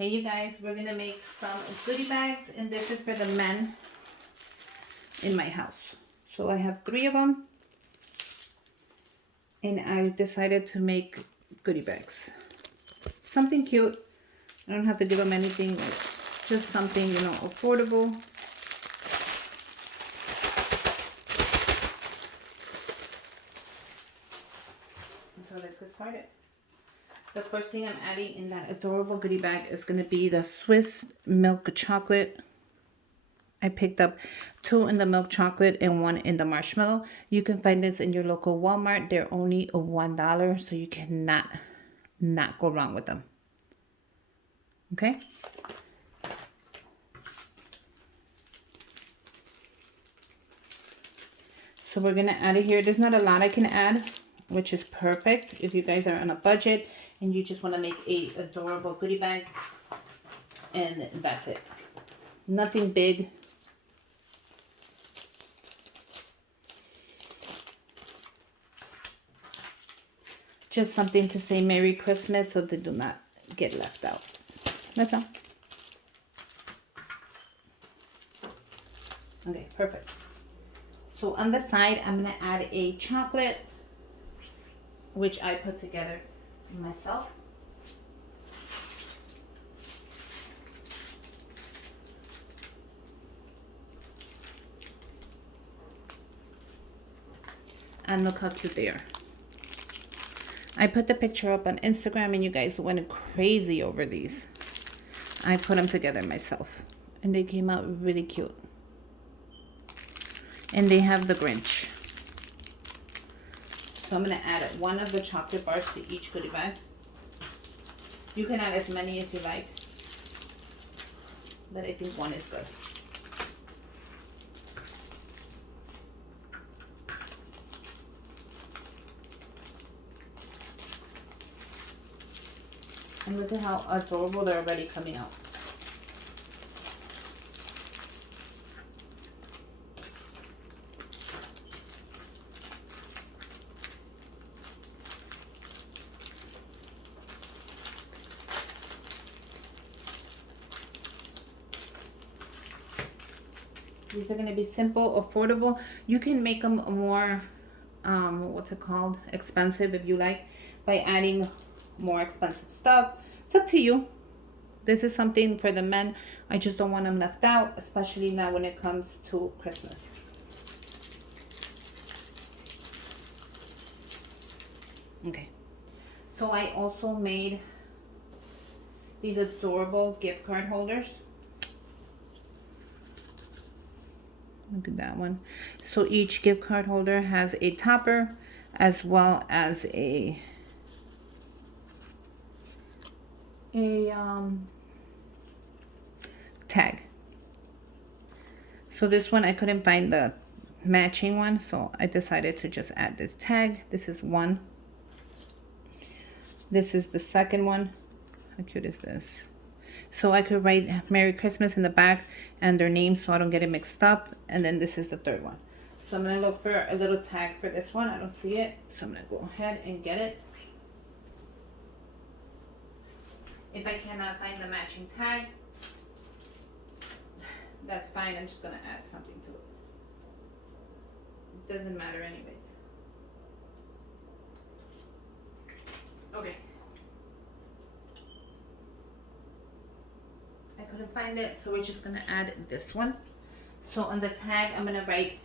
Hey you guys, we're gonna make some goodie bags, and this is for the men in my house. So I have 3 of them, and I decided to make goodie bags. Something cute. I don't have to give them anything, just something, you know, affordable. So let's get started. The first thing I'm adding in that adorable goodie bag is going to be the Swiss milk chocolate. I picked up 2 in the milk chocolate and 1 in the marshmallow. You can find this in your local Walmart. They're only $1, so you cannot not go wrong with them. Okay? So we're going to add it here. There's not a lot I can add, which is perfect if you guys are on a budget and you just want to make a adorable goodie bag. And that's it. Nothing big. Just something to say Merry Christmas so they do not get left out. That's all. Okay, perfect. So on the side, I'm going to add a chocolate, which I put together myself. And look how cute they are. I put the picture up on Instagram and you guys went crazy over these. I put them together myself and they came out really cute. And they have the Grinch. So I'm going to add 1 of the chocolate bars to each goodie bag. You can add as many as you like, but I think 1 is good. And look at how adorable they're already coming out. These are going to be simple, affordable. You can make them more, what's it called? Expensive if you like, by adding more expensive stuff. It's up to you. This is something for the men. I just don't want them left out, especially now when it comes to Christmas. Okay. So I also made these adorable gift card holders. Look at that one. So each gift card holder has a topper as well as a tag. So this one I couldn't find the matching one, so I decided to just add this tag. This is 1. This is the second one. How cute is this? So I could write Merry Christmas in the back and their names so I don't get it mixed up. And then this is the third one. So I'm going to look for a little tag for this one. I don't see it. So I'm going to go ahead and get it. If I cannot find the matching tag, that's fine. I'm just going to add something to it. It doesn't matter anyways. Okay. I couldn't find it, so we're just going to add this one. So on the tag, I'm going to write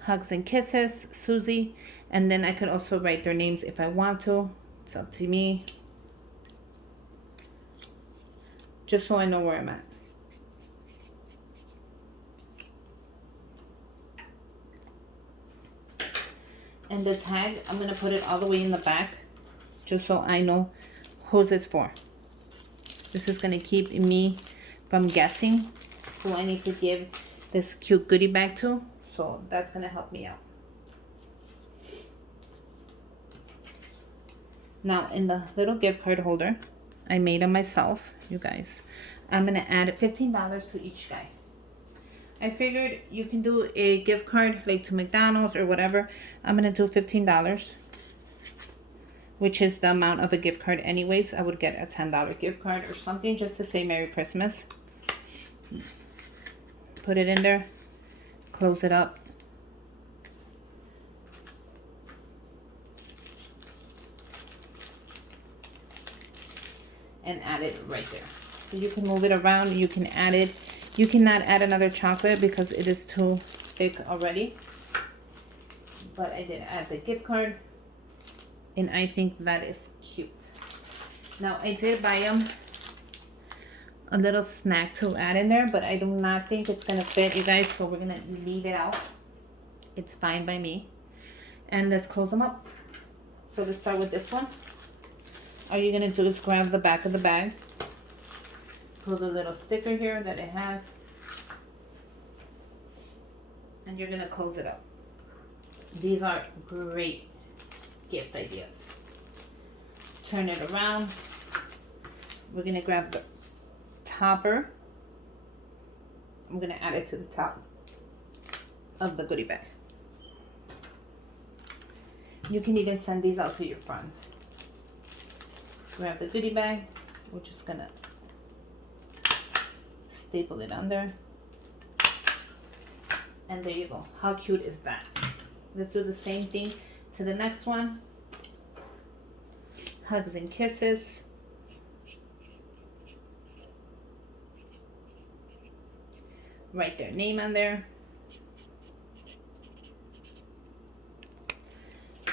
Hugs and Kisses, Susie. And then I could also write their names if I want to. It's up to me. Just so I know where I'm at. And the tag, I'm going to put it all the way in the back, just so I know whose it's for. This is going to keep me from guessing who I need to give this cute goodie bag to. So that's going to help me out. Now in the little gift card holder, I made them myself, you guys. I'm going to add $15 to each guy. I figured you can do a gift card like to McDonald's or whatever. I'm going to do $15. which is the amount of a gift card anyways. I would get a $10 gift card or something just to say Merry Christmas. Put it in there, close it up. And add it right there. So you can move it around, you can add it. You cannot add another chocolate because it is too thick already. But I did add the gift card. And I think that is cute. Now I did buy them a little snack to add in there, but I do not think it's gonna fit, you guys, so we're gonna leave it out. It's fine by me. And let's close them up. So let's start with this one. All you're gonna do is grab the back of the bag, pull the little sticker here that it has, and you're gonna close it up. These are great gift ideas. Turn it around. We're gonna grab the topper. I'm gonna add it to the top of the goodie bag. You can even send these out to your friends. Grab the goodie bag. We're just gonna staple it under. And there you go. How cute is that? Let's do the same thing to the next one. Hugs and kisses. Write their name on there.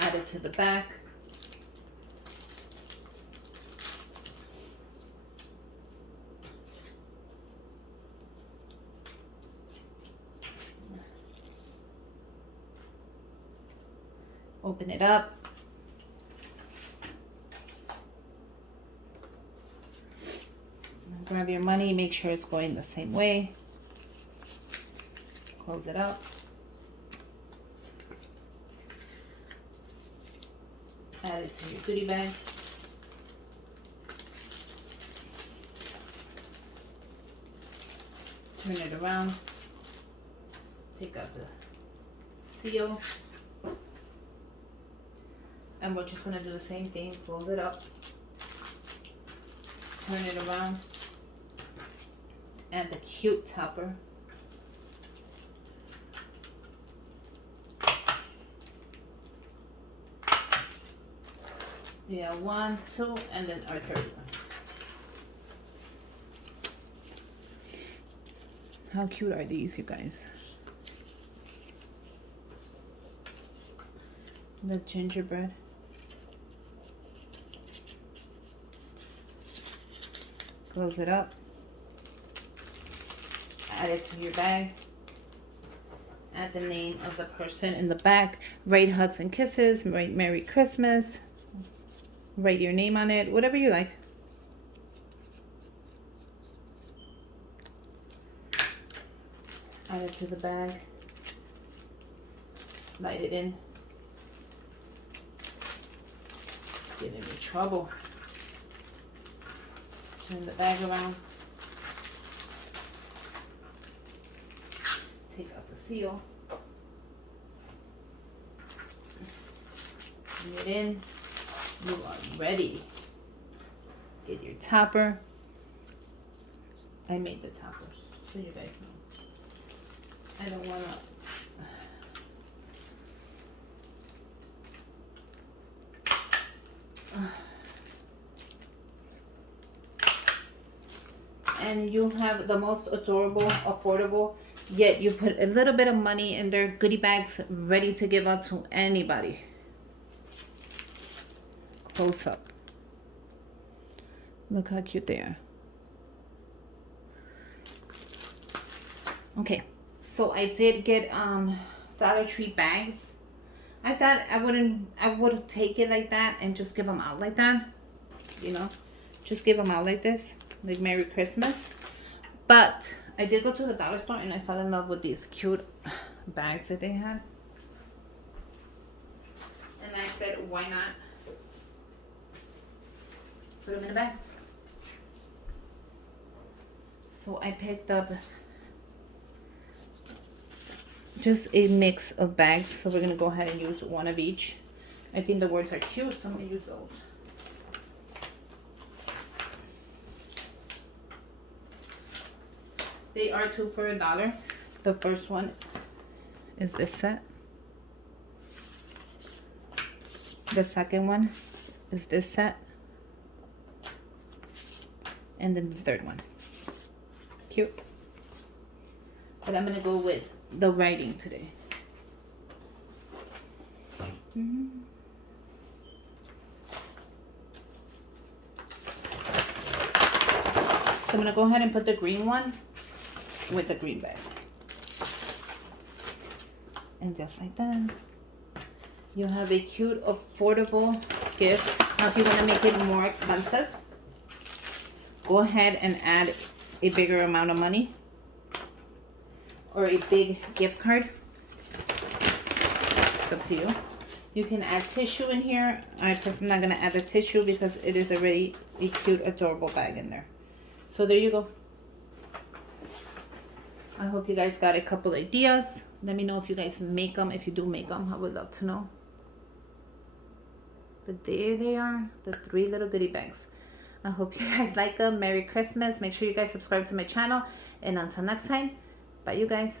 Add it to the back. Open it up. Grab your money, make sure it's going the same way. Close it up. Add it to your goodie bag. Turn it around. Take out the seal. And we're just going to do the same thing. Fold it up. Turn it around. Add the cute topper. Yeah, 1, 2, and then our third one. How cute are these, you guys? The gingerbread. Close it up. Add it to your bag. Add the name of the person in the back. Write hugs and kisses. Write Merry Christmas. Write your name on it. Whatever you like. Add it to the bag. Slide it in. Get into trouble. Turn the bag around. Take out the seal. Bring it in. You are ready. Get your topper. I made the toppers, so you guys know. I don't want to. And you have the most adorable, affordable, yet you put a little bit of money in their goodie bags ready to give out to anybody. Close up. Look how cute they are. Okay, so I did get Dollar Tree bags. I thought I would take it like that and just give them out like that, you know, just give them out like this, like Merry Christmas. But I did go to the dollar store and I fell in love with these cute bags that they had, and I said, why not put them in a bag? So I picked up just a mix of bags. So we're gonna go ahead and use one of each. I think the words are cute, so I'm gonna use those. They are 2 for $1. The first one is this set. The second one is this set. And then the third one. Cute. But I'm gonna go with the writing today. So I'm gonna go ahead and put the green one with the green bag. And just like that, you have a cute, affordable gift. Now if you want to make it more expensive, go ahead and add a bigger amount of money or a big gift card. It's up to you. You can add tissue in here. I'm not going to add the tissue because it is already a cute, adorable bag in there. So there you go. I hope you guys got a couple ideas. Let me know if you guys make them. If you do make them, I would love to know. But there they are, the 3 little goodie bags. I hope you guys like them. Merry Christmas. Make sure you guys subscribe to my channel. And until next time, bye you guys.